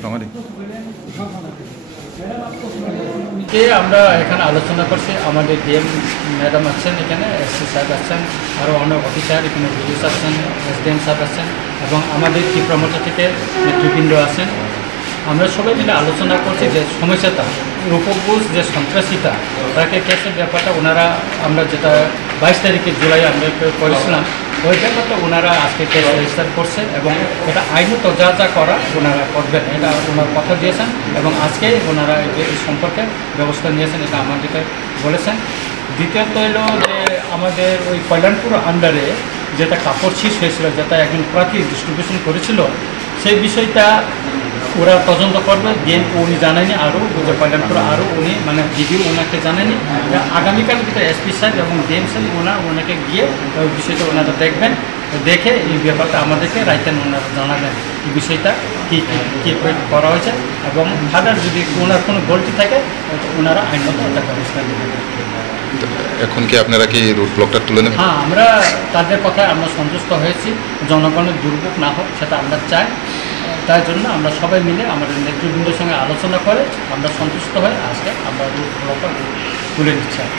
মোটামুটি আমরা এখানে আলোচনা করছি। আমাদের ডিএম ম্যাডাম আছেন, এখানে এসসি সাহেব আছেন, আরও অনেক অফিসার এখানে বিডিও আছেন, এসডিএম সাহেব আছেন এবং আমাদের কি প্রমোটার থেকে নেতৃবৃন্দ আছেন। আমরা সবাই মিলে আলোচনা করছি যে সমস্যাটা রূপকবুজ যে সন্ত্রাসীটা তাকে কেসের ব্যাপারটা ওনারা আমরা যেটা 22 তারিখে জুলাই আমরা করেছিলাম ওই ব্যাপারটা ওনারা আজকে কেস রেজিস্টার করছে এবং এটা আইনত যা যা করা ওনারা করবেন এটা ওনার কথা দিয়েছেন এবং আজকে ওনারা এই সম্পর্কে ব্যবস্থা নিয়েছেন এটা আমাদেরকে বলেছেন। দ্বিতীয়ত হলো যে আমাদের ওই কল্যাণপুর আন্ডারে যেটা কাপড় ছিঁড় হয়েছিল যেটা একজন প্রার্থী ডিস্ট্রিবিউশন করেছিল সেই বিষয়টা ওরা তদন্ত করবে। ডিএম উনি জানেনি, আরও যে কল্যাণপুর আরও উনি মানে ভিডিও ওনাকে জানেনি। আগামীকাল যেটা এসপি সাহেব এবং ডিএম সাহেব ওনাকে গিয়ে ওই বিষয়টা ওনারা দেখবেন, দেখে এই ব্যাপারটা আমাদেরকে রাইতেন ওনারা জানাবেন এই বিষয়টা কী কী করা হয়েছে এবং ফাদার যদি ওনার কোনো গল্টি থাকে ওনারা আইনত একটা ব্যবস্থা নেবেন। এখন কি আপনারা কি রুট ব্লকটা তুলে নেবেন? হ্যাঁ, আমরা তাদের কথায় আমরা সন্তুষ্ট হয়েছি। জনগণের দুর্ভোগ না হোক সেটা আমরা চাই। তাই জন্য আমরা সবাই মিলে আমাদের নেতৃবৃন্দের সঙ্গে আলোচনা করে আমরা সন্তুষ্ট হয়ে আজকে আমরা রুট ব্লকটা তুলে নিচ্ছি।